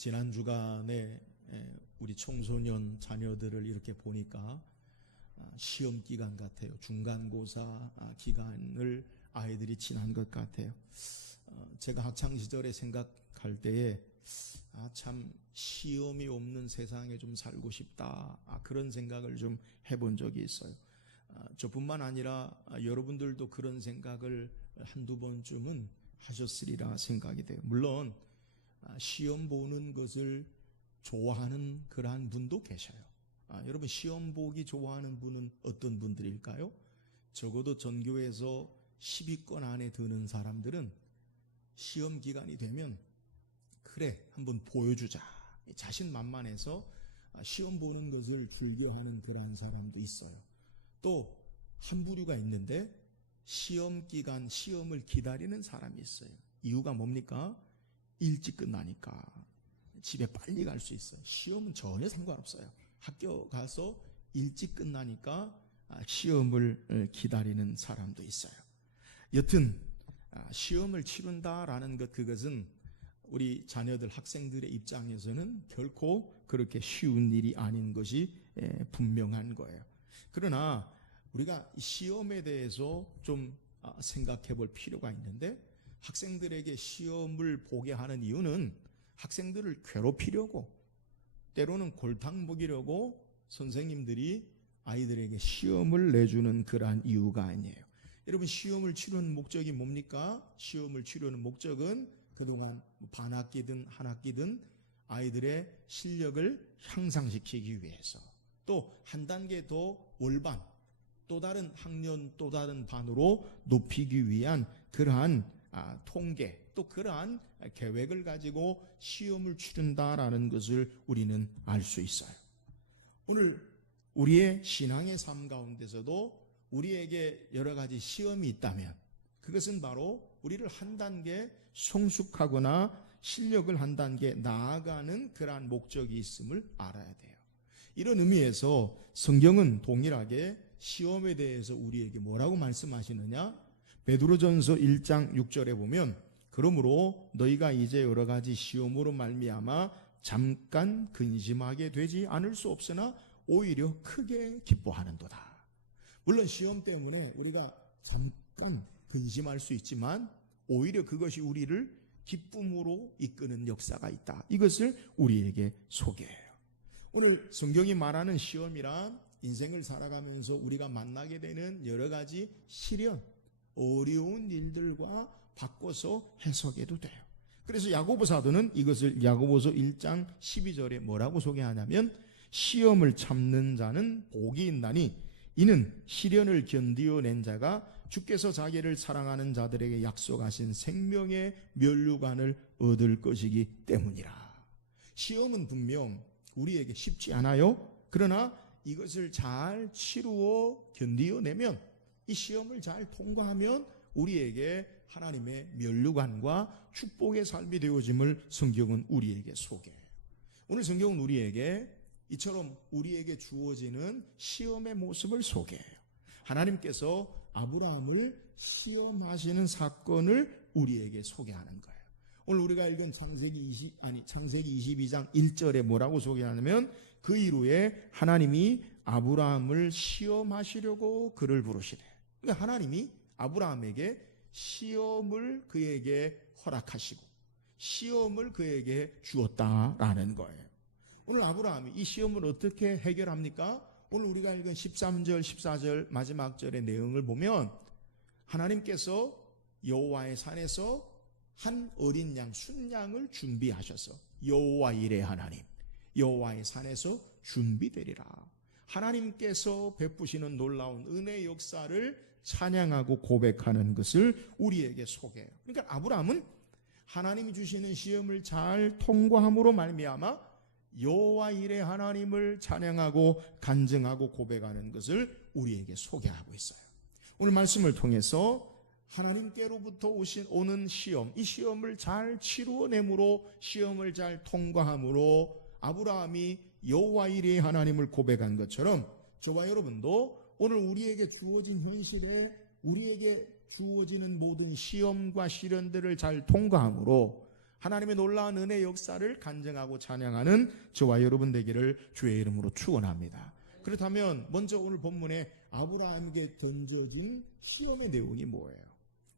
지난 주간에 우리 청소년 자녀들을 이렇게 보니까 시험 기간 같아요. 중간고사 기간을 아이들이 지난 것 같아요. 제가 학창 시절에 생각할 때에 참 시험이 없는 세상에 좀 살고 싶다, 그런 생각을 좀 해본 적이 있어요. 저뿐만 아니라 여러분들도 그런 생각을 한두 번쯤은 하셨으리라 생각이 돼요. 물론 시험 보는 것을 좋아하는 그러한 분도 계셔요. 여러분, 시험 보기 좋아하는 분은 어떤 분들일까요? 적어도 전교에서 10위권 안에 드는 사람들은 시험 기간이 되면 그래, 한번 보여주자, 자신만만해서 시험 보는 것을 즐겨하는 그러한 사람도 있어요. 또 한 부류가 있는데 시험 기간, 시험을 기다리는 사람이 있어요. 이유가 뭡니까? 일찍 끝나니까 집에 빨리 갈 수 있어요. 시험은 전혀 상관없어요. 학교 가서 일찍 끝나니까 시험을 기다리는 사람도 있어요. 여튼 시험을 치른다라는 것, 그것은 우리 자녀들, 학생들의 입장에서는 결코 그렇게 쉬운 일이 아닌 것이 분명한 거예요. 그러나 우리가 시험에 대해서 좀 생각해 볼 필요가 있는데, 학생들에게 시험을 보게 하는 이유는 학생들을 괴롭히려고, 때로는 골탕 먹이려고 선생님들이 아이들에게 시험을 내주는 그러한 이유가 아니에요. 여러분, 시험을 치르는 목적이 뭡니까? 시험을 치르는 목적은 그동안 반학기든 한 학기든 아이들의 실력을 향상시키기 위해서, 또 한 단계 더 올반, 또 다른 학년, 또 다른 반으로 높이기 위한 그러한 통계, 또 그러한 계획을 가지고 시험을 치른다라는 것을 우리는 알 수 있어요. 오늘 우리의 신앙의 삶 가운데서도 우리에게 여러 가지 시험이 있다면 그것은 바로 우리를 한 단계 성숙하거나 실력을 한 단계 나아가는 그러한 목적이 있음을 알아야 돼요. 이런 의미에서 성경은 동일하게 시험에 대해서 우리에게 뭐라고 말씀하시느냐? 베드로전서 1장 6절에 보면, 그러므로 너희가 이제 여러 가지 시험으로 말미암아 잠깐 근심하게 되지 않을 수 없으나 오히려 크게 기뻐하는도다. 물론 시험 때문에 우리가 잠깐 근심할 수 있지만 오히려 그것이 우리를 기쁨으로 이끄는 역사가 있다. 이것을 우리에게 소개해요. 오늘 성경이 말하는 시험이란 인생을 살아가면서 우리가 만나게 되는 여러 가지 시련, 어려운 일들과 바꿔서 해석해도 돼요. 그래서 야고보 사도는 이것을 야고보서 1장 12절에 뭐라고 소개하냐면, 시험을 참는 자는 복이 있나니 이는 시련을 견디어낸 자가 주께서 자기를 사랑하는 자들에게 약속하신 생명의 면류관을 얻을 것이기 때문이라. 시험은 분명 우리에게 쉽지 않아요. 그러나 이것을 잘 치루어 견디어내면, 이 시험을 잘 통과하면 우리에게 하나님의 면류관과 축복의 삶이 되어짐을 성경은 우리에게 소개해요. 오늘 성경은 우리에게 이처럼 우리에게 주어지는 시험의 모습을 소개해요. 하나님께서 아브라함을 시험하시는 사건을 우리에게 소개하는 거예요. 오늘 우리가 읽은 창세기 22장 1절에 뭐라고 소개하냐면, 그 이후에 하나님이 아브라함을 시험하시려고 그를 부르시래. 그러니까 하나님이 아브라함에게 시험을 그에게 허락하시고 시험을 그에게 주었다라는 거예요. 오늘 아브라함이 이 시험을 어떻게 해결합니까? 오늘 우리가 읽은 13절, 14절 마지막 절의 내용을 보면, 하나님께서 여호와의 산에서 한 어린 양, 순양을 준비하셔서, 여호와 이레 하나님, 여호와의 산에서 준비되리라. 하나님께서 베푸시는 놀라운 은혜의 역사를 찬양하고 고백하는 것을 우리에게 소개해요. 그러니까 아브라함은 하나님이 주시는 시험을 잘 통과함으로 말미암아 여호와 이레 하나님을 찬양하고 간증하고 고백하는 것을 우리에게 소개하고 있어요. 오늘 말씀을 통해서 하나님께로부터 오는 시험, 이 시험을 잘 치루어내므로, 시험을 잘 통과함으로 아브라함이 여호와 이레 하나님을 고백한 것처럼, 저와 여러분도 오늘 우리에게 주어진 현실에, 우리에게 주어지는 모든 시험과 시련들을 잘 통과함으로 하나님의 놀라운 은혜 역사를 간증하고 찬양하는 저와 여러분 되기를 주의 이름으로 축원합니다. 그렇다면 먼저 오늘 본문에 아브라함에게 던져진 시험의 내용이 뭐예요?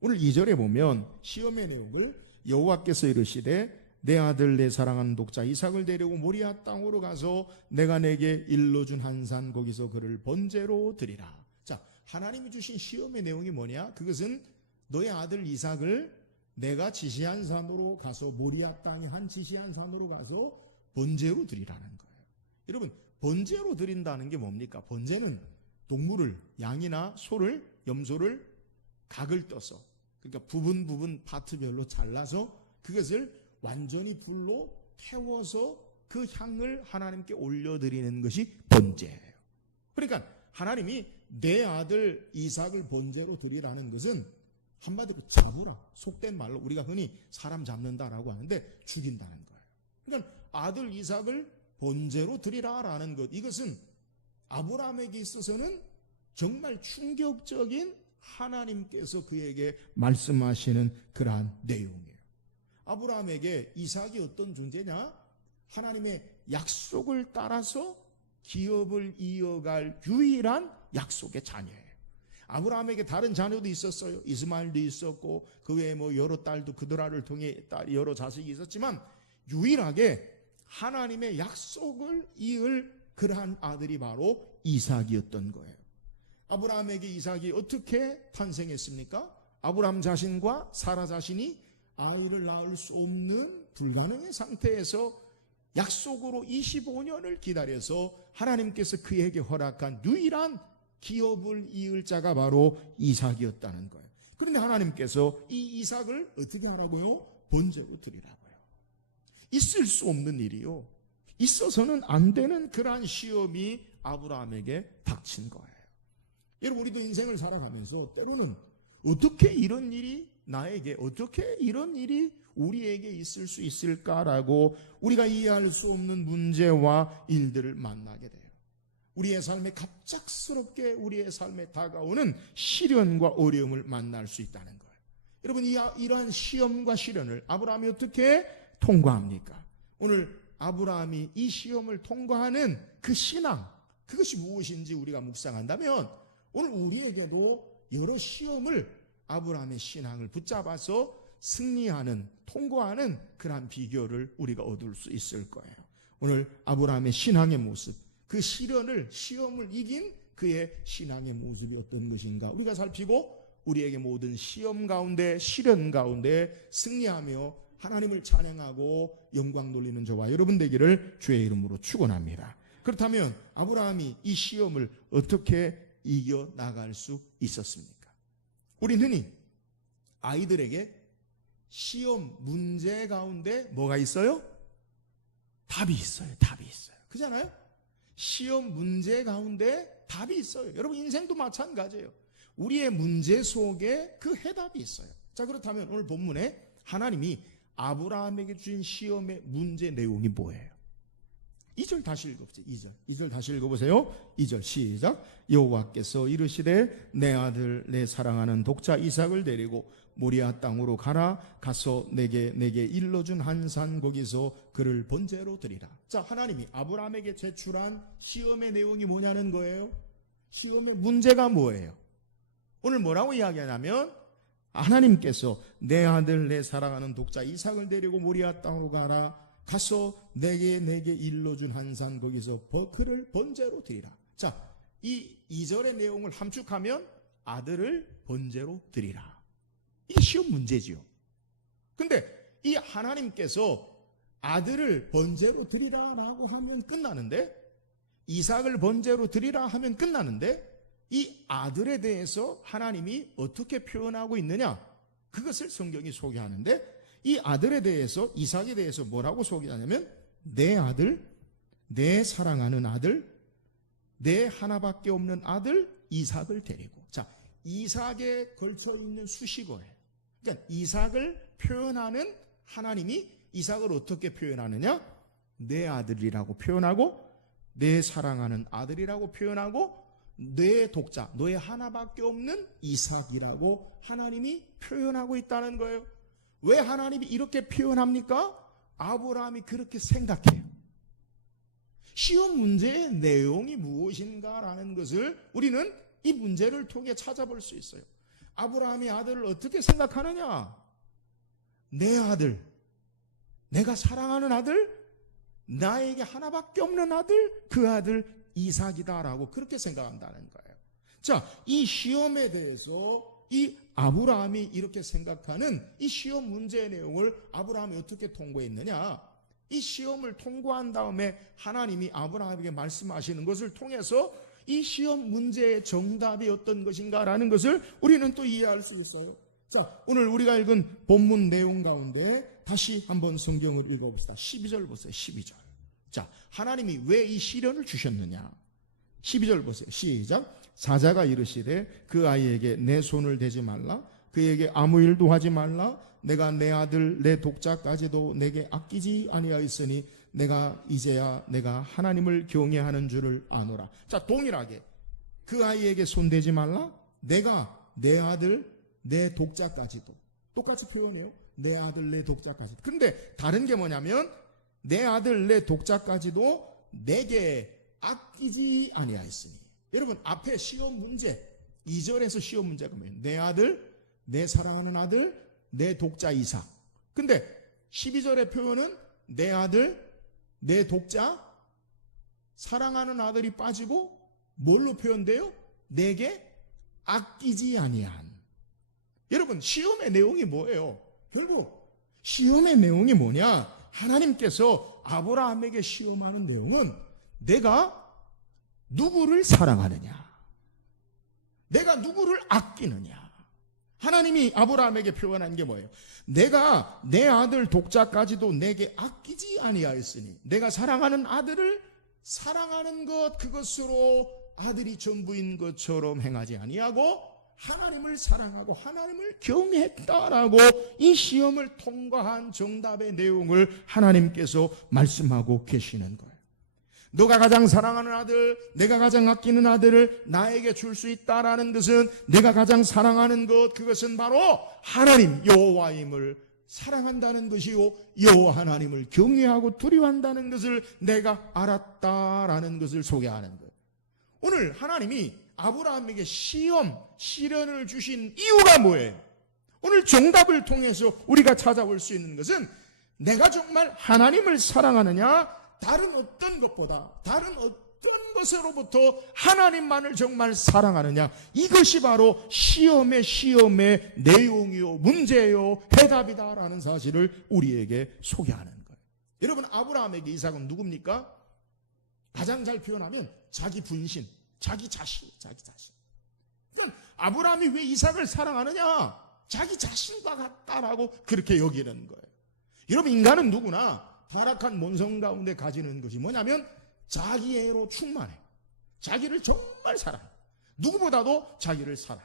오늘 2절에 보면 시험의 내용을 여호와께서 이르시되 내 아들 내 사랑하는 독자 이삭을 데리고 모리아 땅으로 가서 내가 내게 일러준 한 산 거기서 그를 번제로 드리라. 자, 하나님이 주신 시험의 내용이 뭐냐? 그것은 너의 아들 이삭을 내가 지시한 산으로 가서 모리아 땅에 한 지시한 산으로 가서 번제로 드리라는 거예요. 여러분, 번제로 드린다는 게 뭡니까? 번제는 동물을, 양이나 소를, 염소를 각을 떠서, 그러니까 부분 파트별로 잘라서 그것을 완전히 불로 태워서 그 향을 하나님께 올려드리는 것이 번제예요. 그러니까 하나님이 내 아들 이삭을 번제로 드리라는 것은 한마디로 잡으라, 속된 말로 우리가 흔히 사람 잡는다라고 하는데 죽인다는 거예요. 그러니까 아들 이삭을 번제로 드리라라는 것, 이것은 아브라함에게 있어서는 정말 충격적인 하나님께서 그에게 말씀하시는 그러한 내용이에요. 아브라함에게 이삭이 어떤 존재냐? 하나님의 약속을 따라서 기업을 이어갈 유일한 약속의 자녀예요. 아브라함에게 다른 자녀도 있었어요. 이스마엘도 있었고 그 외에 여러 딸도 그드라를 통해 여러 자식이 있었지만 유일하게 하나님의 약속을 이을 그러한 아들이 바로 이삭이었던 거예요. 아브라함에게 이삭이 어떻게 탄생했습니까? 아브라함 자신과 사라 자신이 아이를 낳을 수 없는 불가능의 상태에서 약속으로 25년을 기다려서 하나님께서 그에게 허락한 유일한 기업을 이을 자가 바로 이삭이었다는 거예요. 그런데 하나님께서 이 이삭을 어떻게 하라고요? 번제로 드리라고요. 있을 수 없는 일이요, 있어서는 안 되는 그러한 시험이 아브라함에게 닥친 거예요. 여러분, 우리도 인생을 살아가면서 때로는 어떻게 이런 일이 나에게, 어떻게 이런 일이 우리에게 있을 수 있을까라고 우리가 이해할 수 없는 문제와 일들을 만나게 돼요. 우리의 삶에 갑작스럽게 우리의 삶에 다가오는 시련과 어려움을 만날 수 있다는 거예요. 여러분, 이러한 시험과 시련을 아브라함이 어떻게 통과합니까? 오늘 아브라함이 이 시험을 통과하는 그 신앙, 그것이 무엇인지 우리가 묵상한다면 오늘 우리에게도 여러 시험을, 아브라함의 신앙을 붙잡아서 승리하는, 통과하는 그러한 비결을 우리가 얻을 수 있을 거예요. 오늘 아브라함의 신앙의 모습, 그 시험을 이긴 그의 신앙의 모습이 어떤 것인가 우리가 살피고 우리에게 모든 시험 가운데, 시련 가운데 승리하며 하나님을 찬양하고 영광 돌리는 저와 여러분 되기를 주의 이름으로 축원합니다. 그렇다면 아브라함이 이 시험을 어떻게 이겨나갈 수 있었습니까? 우리는 흔히 아이들에게 시험 문제 가운데 뭐가 있어요? 답이 있어요. 답이 있어요. 그렇잖아요? 시험 문제 가운데 답이 있어요. 여러분, 인생도 마찬가지예요. 우리의 문제 속에 그 해답이 있어요. 자, 그렇다면 오늘 본문에 하나님이 아브라함에게 주신 시험의 문제 내용이 뭐예요? 2절 다시 읽어보세요. 2절 다시 읽어보세요. 2절 시작. 여호와께서 이르시되 내 아들 내 사랑하는 독자 이삭을 데리고 모리아 땅으로 가서 내게 일러준 한 산 거기서 그를 번제로 드리라. 자, 하나님이 아브라함에게 제출한 시험의 내용이 뭐냐는 거예요. 시험의 문제가 뭐예요? 오늘 뭐라고 이야기하냐면 하나님께서 내 아들 내 사랑하는 독자 이삭을 데리고 모리아 땅으로 가서 내게 일러준 한 산 거기서 그를 번제로 드리라. 자, 이 2절의 내용을 함축하면 아들을 번제로 드리라. 이게 시험 문제지요. 근데 이 하나님께서 아들을 번제로 드리라라고 하면 끝나는데, 이삭을 번제로 드리라 하면 끝나는데, 이 아들에 대해서 하나님이 어떻게 표현하고 있느냐, 그것을 성경이 소개하는데, 이 아들에 대해서, 이삭에 대해서 뭐라고 소개하냐면 내 아들, 내 사랑하는 아들, 내 하나밖에 없는 아들 이삭을 데리고. 자, 이삭에 걸쳐 있는 수식어예요. 그러니까 이삭을 표현하는 하나님이 이삭을 어떻게 표현하느냐? 내 아들이라고 표현하고, 내 사랑하는 아들이라고 표현하고, 내 독자, 너의 하나밖에 없는 이삭이라고 하나님이 표현하고 있다는 거예요. 왜 하나님이 이렇게 표현합니까? 아브라함이 그렇게 생각해요. 시험 문제의 내용이 무엇인가라는 것을 우리는 이 문제를 통해 찾아볼 수 있어요. 아브라함이 아들을 어떻게 생각하느냐? 내 아들, 내가 사랑하는 아들, 나에게 하나밖에 없는 아들, 그 아들 이삭이다라고 그렇게 생각한다는 거예요. 자, 이 시험에 대해서 이 아브라함이 이렇게 생각하는 이 시험 문제의 내용을 아브라함이 어떻게 통과했느냐? 이 시험을 통과한 다음에 하나님이 아브라함에게 말씀하시는 것을 통해서 이 시험 문제의 정답이 어떤 것인가라는 것을 우리는 또 이해할 수 있어요. 자, 오늘 우리가 읽은 본문 내용 가운데 다시 한번 성경을 읽어봅시다. 12절 보세요. 12절. 자, 하나님이 왜 이 시련을 주셨느냐? 12절 보세요. 시작. 사자가 이르시되 그 아이에게 내 손을 대지 말라. 그에게 아무 일도 하지 말라. 내가 내 아들 내 독자까지도 내게 아끼지 아니하였으니 내가 이제야 내가 하나님을 경외하는 줄을 아노라. 자, 동일하게 그 아이에게 손대지 말라. 내가 내 아들 내 독자까지도 똑같이 표현해요. 내 아들 내 독자까지도. 근데 다른 게 뭐냐면 내 아들 내 독자까지도 내게 아끼지 아니하였으니. 여러분, 앞에 시험 문제 2절에서 시험 문제가 뭐예요? 내 아들, 내 사랑하는 아들, 내 독자 이삭. 근데 12절의 표현은 내 아들, 내 독자, 사랑하는 아들이 빠지고 뭘로 표현돼요? 내게 아끼지 아니한. 여러분, 시험의 내용이 뭐예요? 결국 시험의 내용이 뭐냐? 하나님께서 아브라함에게 시험하는 내용은 내가 누구를 사랑하느냐, 내가 누구를 아끼느냐. 하나님이 아브라함에게 표현한 게 뭐예요? 내가 내 아들 독자까지도 내게 아끼지 아니하였으니 내가 사랑하는 아들을 사랑하는 것, 그것으로 아들이 전부인 것처럼 행하지 아니하고 하나님을 사랑하고 하나님을 경외했다라고 이 시험을 통과한 정답의 내용을 하나님께서 말씀하고 계시는 거예요. 너가 가장 사랑하는 아들, 내가 가장 아끼는 아들을 나에게 줄 수 있다라는 것은 내가 가장 사랑하는 것, 그것은 바로 하나님 여호와임을 사랑한다는 것이요, 여호와 하나님을 경외하고 두려워한다는 것을 내가 알았다라는 것을 소개하는 거예요. 오늘 하나님이 아브라함에게 시련을 주신 이유가 뭐예요? 오늘 정답을 통해서 우리가 찾아볼 수 있는 것은 내가 정말 하나님을 사랑하느냐, 다른 어떤 것보다, 다른 어떤 것으로부터 하나님만을 정말 사랑하느냐, 이것이 바로 시험의 내용이요, 문제요, 해답이다라는 사실을 우리에게 소개하는 거예요. 여러분, 아브라함에게 이삭은 누굽니까? 가장 잘 표현하면 자기 분신, 자기 자신. 그러니까 아브라함이 왜 이삭을 사랑하느냐? 자기 자신과 같다라고 그렇게 여기는 거예요. 여러분, 인간은 누구나 타락한 본성 가운데 가지는 것이 뭐냐면 자기애로 충만해. 자기를 정말 사랑해. 누구보다도 자기를 사랑해.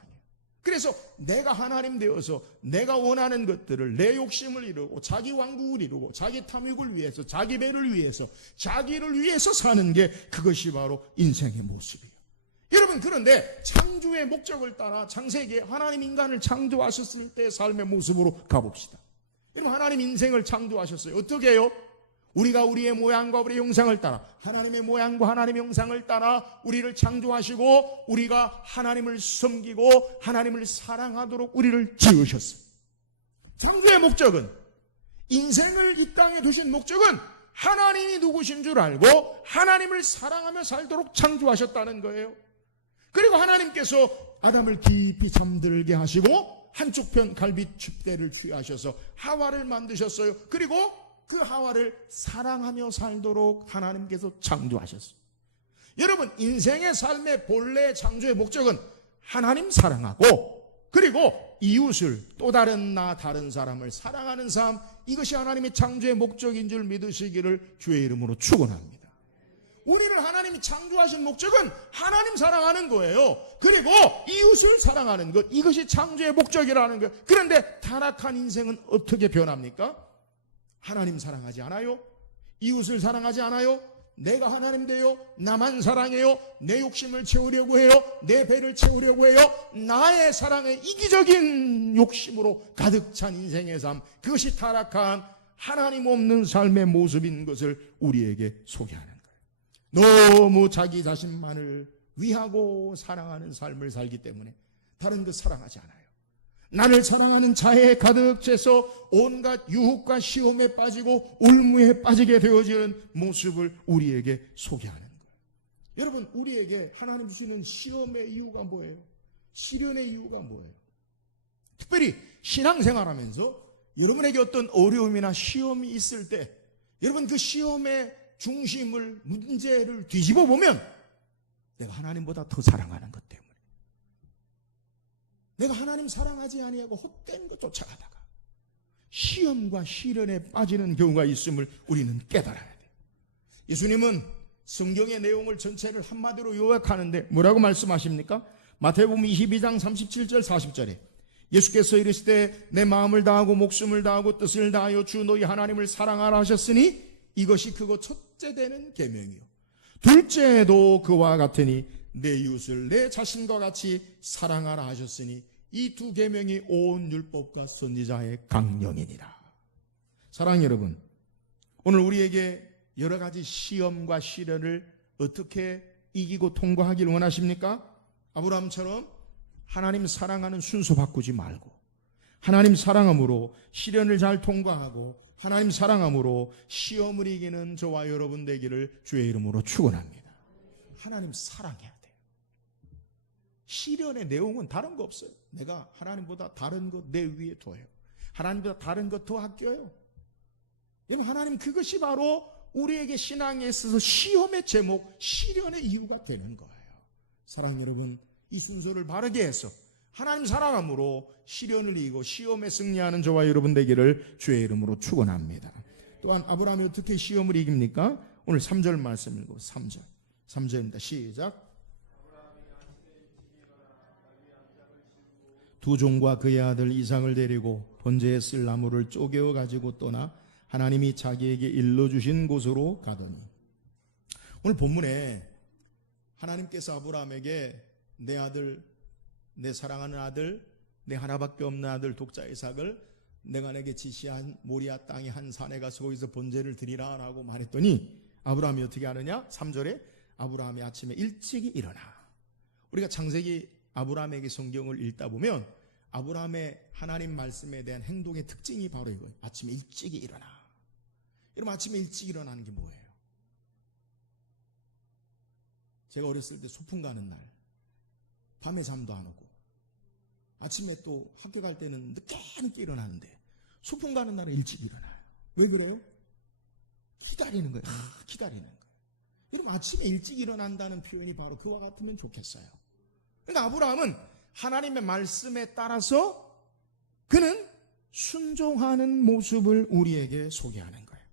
그래서 내가 하나님 되어서 내가 원하는 것들을, 내 욕심을 이루고 자기 왕국을 이루고 자기 탐욕을 위해서, 자기 배를 위해서, 자기를 위해서 사는 게, 그것이 바로 인생의 모습이에요. 여러분, 그런데 창조의 목적을 따라 창세기에 하나님 인간을 창조하셨을 때의 삶의 모습으로 가봅시다. 여러분, 하나님 인생을 창조하셨어요. 어떻게 해요? 우리가 우리의 모양과 우리의 형상을 따라, 하나님의 모양과 하나님의 형상을 따라 우리를 창조하시고 우리가 하나님을 섬기고 하나님을 사랑하도록 우리를 지으셨어요. 창조의 목적은, 인생을 이 땅에 두신 목적은 하나님이 누구신 줄 알고 하나님을 사랑하며 살도록 창조하셨다는 거예요. 그리고 하나님께서 아담을 깊이 잠들게 하시고 한쪽 편 갈비축대를 취하셔서 하와를 만드셨어요. 그리고 그 하와를 사랑하며 살도록 하나님께서 창조하셨어요. 여러분, 인생의 삶의 본래 창조의 목적은 하나님 사랑하고, 그리고 이웃을, 또 다른 다른 사람을 사랑하는 삶, 이것이 하나님의 창조의 목적인 줄 믿으시기를 주의 이름으로 축원합니다. 우리를 하나님이 창조하신 목적은 하나님 사랑하는 거예요. 그리고 이웃을 사랑하는 것, 이것이 창조의 목적이라는 거예요. 그런데 타락한 인생은 어떻게 변합니까? 하나님 사랑하지 않아요? 이웃을 사랑하지 않아요? 내가 하나님 되요 나만 사랑해요, 내 욕심을 채우려고 해요, 내 배를 채우려고 해요, 나의 사랑의 이기적인 욕심으로 가득 찬 인생의 삶, 그것이 타락한 하나님 없는 삶의 모습인 것을 우리에게 소개하는 거예요. 너무 자기 자신만을 위하고 사랑하는 삶을 살기 때문에 다른 것 사랑하지 않아요. 나를 사랑하는 자애에 가득 채서 온갖 유혹과 시험에 빠지고 올무에 빠지게 되어지는 모습을 우리에게 소개하는 거예요. 여러분, 우리에게 하나님 주시는 시험의 이유가 뭐예요? 시련의 이유가 뭐예요? 특별히 신앙생활하면서 여러분에게 어떤 어려움이나 시험이 있을 때 여러분 그 시험의 중심을, 문제를 뒤집어 보면 내가 하나님보다 더 사랑하는 것 때문에, 내가 하나님 사랑하지 아니하고 헛된 것 쫓아가다가 시험과 시련에 빠지는 경우가 있음을 우리는 깨달아야 돼요. 예수님은 성경의 내용을 전체를 한마디로 요약하는데 뭐라고 말씀하십니까? 마태복음 22장 37절 40절에 예수께서 이르시되 내 마음을 다하고 목숨을 다하고 뜻을 다하여 주 너희 하나님을 사랑하라 하셨으니 이것이 크고 첫째 되는 계명이요 둘째도 그와 같으니 내 이웃을 내 자신과 같이 사랑하라 하셨으니 이 두 계명이 온 율법과 선지자의 강령이니라. 사랑하는 여러분, 오늘 우리에게 여러 가지 시험과 시련을 어떻게 이기고 통과하길 원하십니까? 아브라함처럼 하나님 사랑하는 순서 바꾸지 말고 하나님 사랑함으로 시련을 잘 통과하고 하나님 사랑함으로 시험을 이기는 저와 여러분 되기를 주의 이름으로 축원합니다. 하나님 사랑해야 돼요. 시련의 내용은 다른 거 없어요. 내가 하나님보다 다른 것 내 위에 둬요. 하나님보다 다른 것 더 아껴요. 여러분, 하나님 그것이 바로 우리에게 신앙에 있어서 시험의 제목, 시련의 이유가 되는 거예요. 사랑하는 여러분, 이 순서를 바르게 해서 하나님 사랑함으로 시련을 이기고 시험에 승리하는 저와 여러분 되기를 주의 이름으로 축원합니다. 또한 아브라함이 어떻게 시험을 이깁니까? 오늘 3절 말씀 읽고 3절입니다. 시작. 두 종과 그의 아들 이삭을 데리고 번제에 쓸 나무를 쪼개어 가지고 떠나 하나님이 자기에게 일러주신 곳으로 가더니, 오늘 본문에 하나님께서 아브라함에게 내 아들, 내 사랑하는 아들, 내 하나밖에 없는 아들 독자 이삭을 내가 내게 지시한 모리아 땅의 한 산에 가서 거기서 번제를 드리라 라고 말했더니 아브라함이 어떻게 하느냐? 3절에 아브라함이 아침에 일찍이 일어나. 우리가 창세기 아브라함에게 성경을 읽다 보면 아브라함의 하나님 말씀에 대한 행동의 특징이 바로 이거예요. 아침에 일찍이 일어나. 여러분, 아침에 일찍 일어나는 게 뭐예요? 제가 어렸을 때 소풍 가는 날 밤에 잠도 안 오고 아침에 또 학교 갈 때는 늦게 일어나는데 소풍 가는 날은 일찍 일어나요. 왜 그래요? 기다리는 거예요. 기다리는 거예요. 여러분, 아침에 일찍 일어난다는 표현이 바로 그와 같으면 좋겠어요. 그러니까 아브라함은 하나님의 말씀에 따라서 그는 순종하는 모습을 우리에게 소개하는 거예요.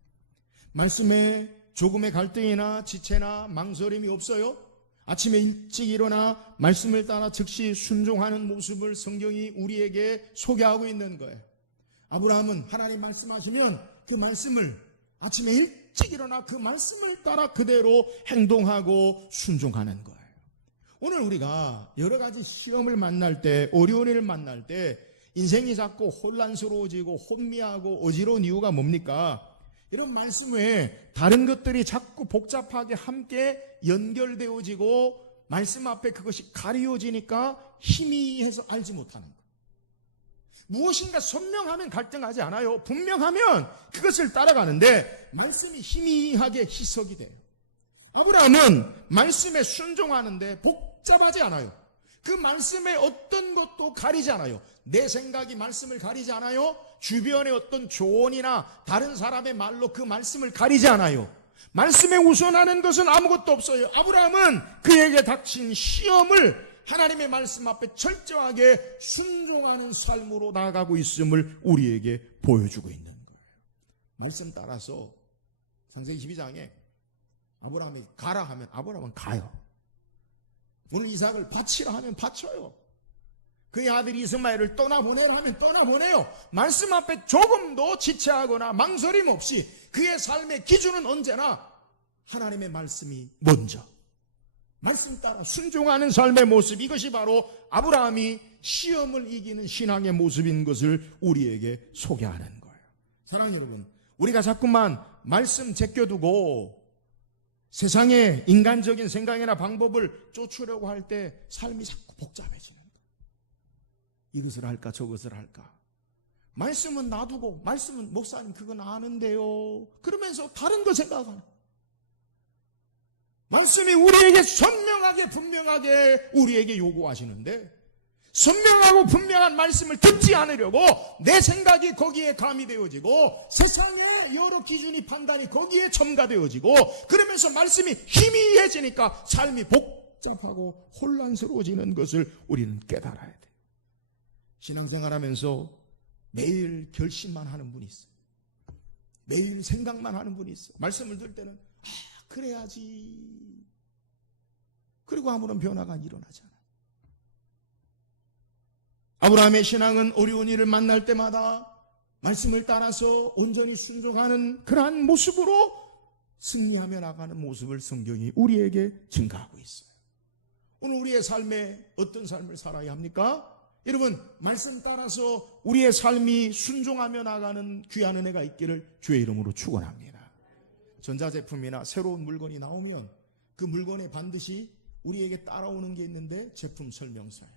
말씀에 조금의 갈등이나 지체나 망설임이 없어요. 아침에 일찍 일어나 말씀을 따라 즉시 순종하는 모습을 성경이 우리에게 소개하고 있는 거예요. 아브라함은 하나님 말씀하시면 그 말씀을 아침에 일찍 일어나 그 말씀을 따라 그대로 행동하고 순종하는 거예요. 오늘 우리가 여러 가지 시험을 만날 때, 어려운 일을 만날 때 인생이 자꾸 혼란스러워지고 혼미하고 어지러운 이유가 뭡니까? 이런 말씀 외에 다른 것들이 자꾸 복잡하게 함께 연결되어지고 말씀 앞에 그것이 가리워지니까 희미해서 알지 못하는 거예요. 무엇인가 선명하면 갈등하지 않아요. 분명하면 그것을 따라가는데 말씀이 희미하게 희석이 돼요. 아브라함은 말씀에 순종하는데 복잡하지 않아요. 그 말씀에 어떤 것도 가리지 않아요. 내 생각이 말씀을 가리지 않아요. 주변의 어떤 조언이나 다른 사람의 말로 그 말씀을 가리지 않아요. 말씀에 우선하는 것은 아무것도 없어요. 아브라함은 그에게 닥친 시험을 하나님의 말씀 앞에 철저하게 순종하는 삶으로 나아가고 있음을 우리에게 보여주고 있는 거예요. 말씀 따라서 창세기 12장에 아브라함이 가라 하면 아브라함은 가요. 오늘 이삭을 바치라 하면 바쳐요. 그의 아들 이스마엘을 떠나보내라 하면 떠나보내요. 말씀 앞에 조금도 지체하거나 망설임 없이 그의 삶의 기준은 언제나 하나님의 말씀이 먼저, 말씀 따라 순종하는 삶의 모습, 이것이 바로 아브라함이 시험을 이기는 신앙의 모습인 것을 우리에게 소개하는 거예요. 사랑하는 여러분, 우리가 자꾸만 말씀 제껴두고 세상의 인간적인 생각이나 방법을 쫓으려고 할 때 삶이 자꾸 복잡해지는 거예요. 이것을 할까 저것을 할까. 말씀은 놔두고, 말씀은 목사님 그건 아는데요, 그러면서 다른 거 생각하는 거예요. 말씀이 우리에게 선명하게 분명하게 우리에게 요구하시는데, 선명하고 분명한 말씀을 듣지 않으려고 내 생각이 거기에 가미되어지고 세상의 여러 기준이 판단이 거기에 첨가되어지고, 그러면서 말씀이 희미해지니까 삶이 복잡하고 혼란스러워지는 것을 우리는 깨달아야 돼요. 신앙생활하면서 매일 결심만 하는 분이 있어요. 매일 생각만 하는 분이 있어요. 말씀을 들을 때는 그래야지. 그리고 아무런 변화가 일어나지 않아요. 아브라함의 신앙은 어려운 일을 만날 때마다 말씀을 따라서 온전히 순종하는 그러한 모습으로 승리하며 나가는 모습을 성경이 우리에게 증가하고 있어요. 오늘 우리의 삶에 어떤 삶을 살아야 합니까? 여러분, 말씀 따라서 우리의 삶이 순종하며 나가는 귀한 은혜가 있기를 주의 이름으로 축원합니다. 전자제품이나 새로운 물건이 나오면 그 물건에 반드시 우리에게 따라오는 게 있는데 제품 설명서예요.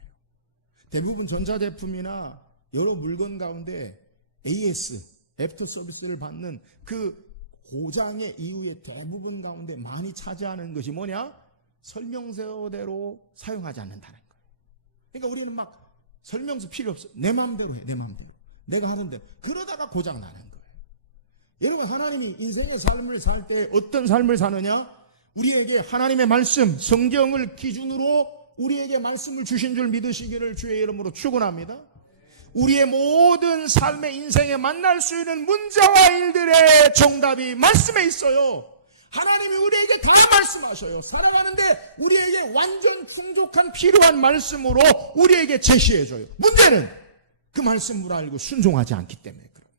대부분 전자제품이나 여러 물건 가운데 AS, 애프터 서비스를 받는 그 고장의 이유의 대부분 가운데 많이 차지하는 것이 뭐냐? 설명서대로 사용하지 않는다는 거예요. 그러니까 우리는 막 설명서 필요 없어. 내 마음대로 해, 내 마음대로. 내가 하는 대로. 그러다가 고장 나는 거예요. 여러분, 하나님이 인생의 삶을 살 때 어떤 삶을 사느냐? 우리에게 하나님의 말씀, 성경을 기준으로 우리에게 말씀을 주신 줄 믿으시기를 주의 이름으로 축원합니다. 우리의 모든 삶의 인생에 만날 수 있는 문제와 일들의 정답이 말씀에 있어요. 하나님이 우리에게 다 말씀하셔요. 살아가는데 우리에게 완전 풍족한 필요한 말씀으로 우리에게 제시해줘요. 문제는 그 말씀을 알고 순종하지 않기 때문에 그런 거예요.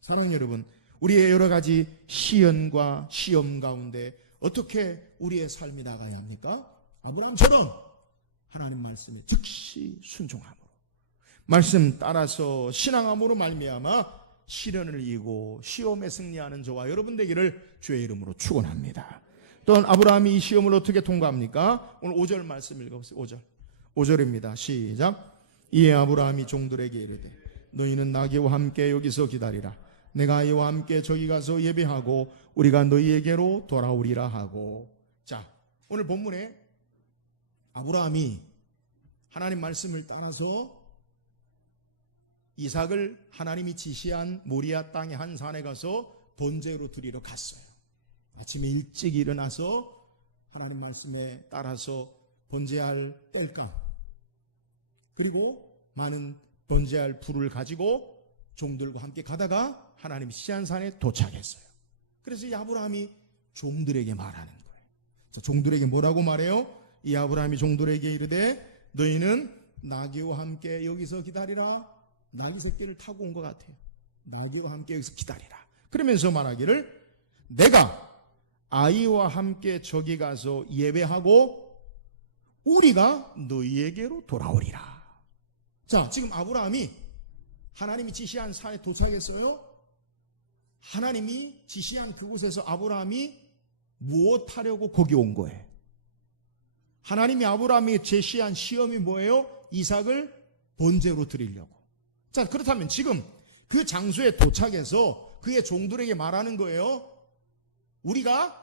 사랑하는 여러분, 우리의 여러 가지 시련과 시험 가운데 어떻게 우리의 삶이 나가야 합니까? 아브라함처럼 하나님 말씀에 즉시 순종함으로, 말씀 따라서 신앙함으로 말미암아 시련을 이기고 시험에 승리하는 저와 여러분 되기를 주의 이름으로 축원합니다. 또한 아브라함이 이 시험을 어떻게 통과합니까? 오늘 5절 말씀 읽어보세요. 5절입니다. 시작. 이에 아브라함이 종들에게 이르되 너희는 나귀와 함께 여기서 기다리라. 내가 아이와 함께 저기 가서 예배하고 우리가 너희에게로 돌아오리라 하고. 자, 오늘 본문에 아브라함이 하나님 말씀을 따라서 이삭을 하나님이 지시한 모리아 땅의 한 산에 가서 번제로 드리러 갔어요. 아침에 일찍 일어나서 하나님 말씀에 따라서 번제할 땔감, 그리고 많은 번제할 불을 가지고 종들과 함께 가다가 하나님이 지시한 산에 도착했어요. 그래서 이 아브라함이 종들에게 말하는 거예요. 자, 종들에게 뭐라고 말해요? 이 아브라함이 종들에게 이르되 너희는 나귀와 함께 여기서 기다리라. 나귀 새끼를 타고 온 것 같아요. 나귀와 함께 여기서 기다리라. 그러면서 말하기를 내가 아이와 함께 저기 가서 예배하고 우리가 너희에게로 돌아오리라. 자, 지금 아브라함이 하나님이 지시한 산에 도착했어요. 하나님이 지시한 그곳에서 아브라함이 무엇 하려고 거기 온 거예요? 하나님이 아브라함이 제시한 시험이 뭐예요? 이삭을 번제로 드리려고. 자, 그렇다면 지금 그 장소에 도착해서 그의 종들에게 말하는 거예요. 우리가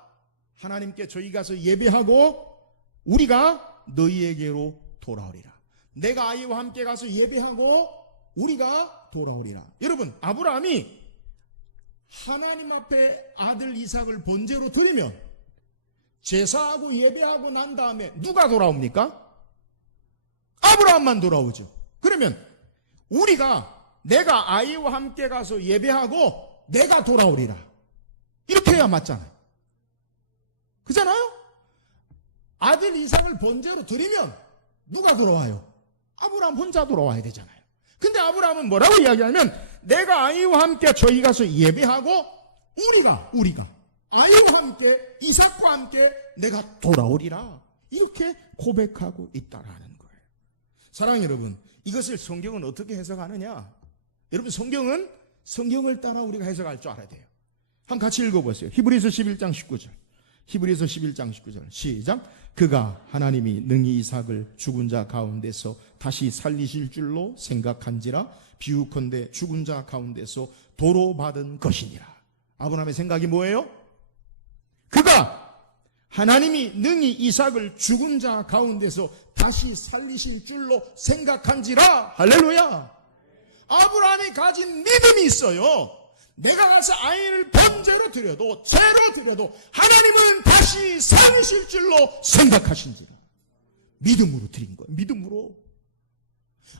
하나님께 저희 가서 예배하고 우리가 너희에게로 돌아오리라. 내가 아이와 함께 가서 예배하고 우리가 돌아오리라. 여러분, 아브라함이 하나님 앞에 아들 이삭을 번제로 드리면 제사하고 예배하고 난 다음에 누가 돌아옵니까? 아브라함만 돌아오죠. 그러면 내가 아이와 함께 가서 예배하고 내가 돌아오리라. 이렇게 해야 맞잖아요. 그잖아요? 아들 이삭을 번제로 드리면 누가 돌아와요? 아브라함 혼자 돌아와야 되잖아요. 근데 아브라함은 뭐라고 이야기하냐면 내가 아이와 함께 저희 가서 예배하고 우리가 아이와 함께 이삭과 함께 내가 돌아오리라. 이렇게 고백하고 있다라는 거예요. 사랑하는 여러분, 이것을 성경은 어떻게 해석하느냐? 여러분, 성경은 성경을 따라 우리가 해석할 줄 알아야 돼요. 한번 같이 읽어보세요. 히브리서 11장 19절. 히브리서 11장 19절 시작. 그가 하나님이 능히 이삭을 죽은 자 가운데서 다시 살리실 줄로 생각한지라 비유컨대 죽은 자 가운데서 도로 받은 것이니라. 아브라함의 생각이 뭐예요? 그가 하나님이 능히 이삭을 죽은 자 가운데서 다시 살리실 줄로 생각한지라. 할렐루야. 아브라함이 가진 믿음이 있어요. 내가 가서 아이를 번제로 드려도 제로 드려도 하나님은 다시 살리실 줄로 생각하신지라. 믿음으로 드린 거예요. 믿음으로.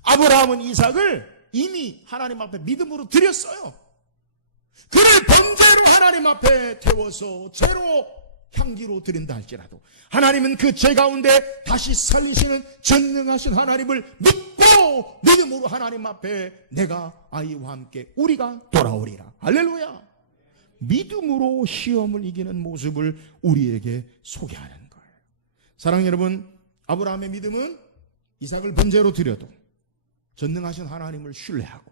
아브라함은 이삭을 이미 하나님 앞에 믿음으로 드렸어요. 그를 번제로 하나님 앞에 태워서 제로 향기로 드린다 할지라도 하나님은 그 죄 가운데 다시 살리시는 전능하신 하나님을 믿고 믿음으로 하나님 앞에 내가 아이와 함께 우리가 돌아오리라. 할렐루야. 믿음으로 시험을 이기는 모습을 우리에게 소개하는 거예요. 사랑하는 여러분, 아브라함의 믿음은 이삭을 번제로 드려도 전능하신 하나님을 신뢰하고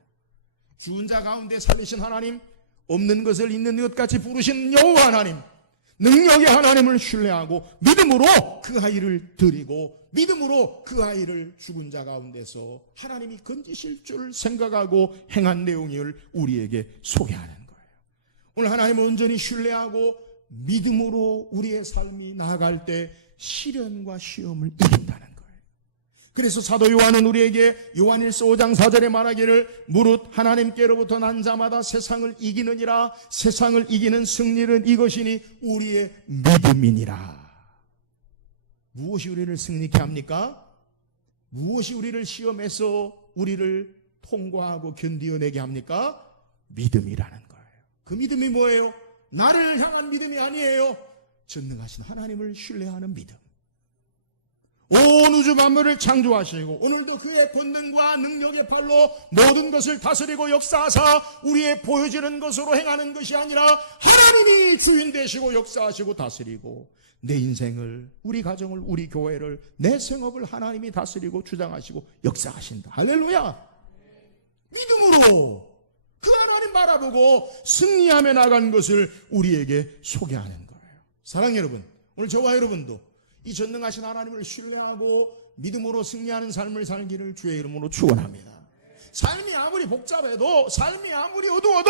죽은 자 가운데 살리신 하나님, 없는 것을 있는 것 같이 부르신 여호와 하나님, 능력의 하나님을 신뢰하고 믿음으로 그 아이를 드리고 믿음으로 그 아이를 죽은 자 가운데서 하나님이 건지실 줄 생각하고 행한 내용을 우리에게 소개하는 거예요. 오늘 하나님을 온전히 신뢰하고 믿음으로 우리의 삶이 나아갈 때 시련과 시험을 이긴다는 거예요. 그래서 사도 요한은 우리에게 요한일서 5장 4절에 말하기를 무릇 하나님께로부터 난 자마다 세상을 이기느니라. 세상을 이기는 승리는 이것이니 우리의 믿음이니라. 무엇이 우리를 승리케 합니까? 무엇이 우리를 시험에서 우리를 통과하고 견디어내게 합니까? 믿음이라는 거예요. 그 믿음이 뭐예요? 나를 향한 믿음이 아니에요. 전능하신 하나님을 신뢰하는 믿음. 온 우주 만물을 창조하시고 오늘도 그의 권능과 능력의 팔로 모든 것을 다스리고 역사하사 우리의 보여지는 것으로 행하는 것이 아니라 하나님이 주인 되시고 역사하시고 다스리고 내 인생을, 우리 가정을, 우리 교회를, 내 생업을 하나님이 다스리고 주장하시고 역사하신다. 할렐루야. 믿음으로 그 하나님 바라보고 승리하며 나간 것을 우리에게 소개하는 거예요. 사랑하는 여러분, 오늘 저와 여러분도 이 전능하신 하나님을 신뢰하고 믿음으로 승리하는 삶을 살기를 주의 이름으로 축원합니다. 삶이 아무리 복잡해도, 삶이 아무리 어두워도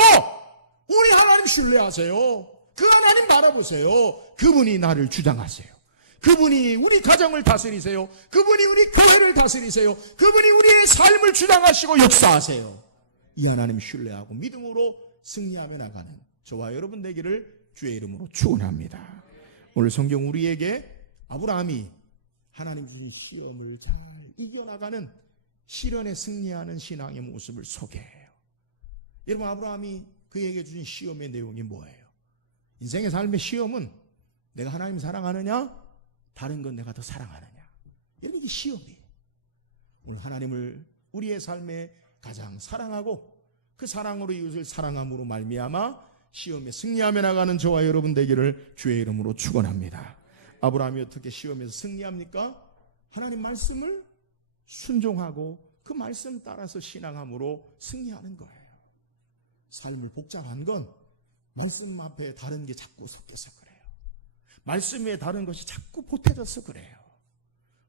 우리 하나님 신뢰하세요. 그 하나님 바라보세요. 그분이 나를 주장하세요. 그분이 우리 가정을 다스리세요. 그분이 우리 교회를 다스리세요. 그분이 우리의 삶을 주장하시고 역사하세요. 이 하나님 신뢰하고 믿음으로 승리하며 나가는 저와 여러분 되기를 주의 이름으로 축원합니다. 오늘 성경 우리에게 아브라함이 하나님 주신 시험을 잘 이겨나가는 시련에 승리하는 신앙의 모습을 소개해요. 여러분, 아브라함이 그에게 주신 시험의 내용이 뭐예요? 인생의 삶의 시험은 내가 하나님 사랑하느냐, 다른 건 내가 더 사랑하느냐, 이런 게 시험이에요. 오늘 하나님을 우리의 삶에 가장 사랑하고 그 사랑으로 이웃을 사랑함으로 말미암아 시험에 승리하며 나가는 저와 여러분 되기를 주의 이름으로 축원합니다. 아브라함이 어떻게 시험에서 승리합니까? 하나님 말씀을 순종하고 그 말씀 따라서 신앙함으로 승리하는 거예요. 삶을 복잡한 건 말씀 앞에 다른 게 자꾸 섞여서 그래요. 말씀에 다른 것이 자꾸 보태져서 그래요.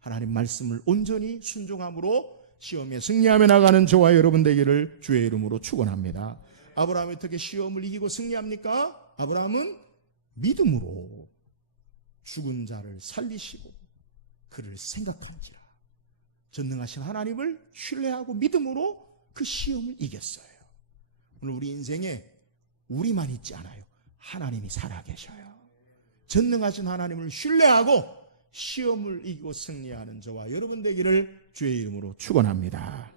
하나님 말씀을 온전히 순종함으로 시험에 승리하며 나가는 저와 여러분 되기를 주의 이름으로 축원합니다. 아브라함이 어떻게 시험을 이기고 승리합니까? 아브라함은 믿음으로 죽은 자를 살리시고 그를 생각한지라. 전능하신 하나님을 신뢰하고 믿음으로 그 시험을 이겼어요. 오늘 우리 인생에 우리만 있지 않아요. 하나님이 살아계셔요. 전능하신 하나님을 신뢰하고 시험을 이기고 승리하는 저와 여러분 되기를 주의 이름으로 축원합니다.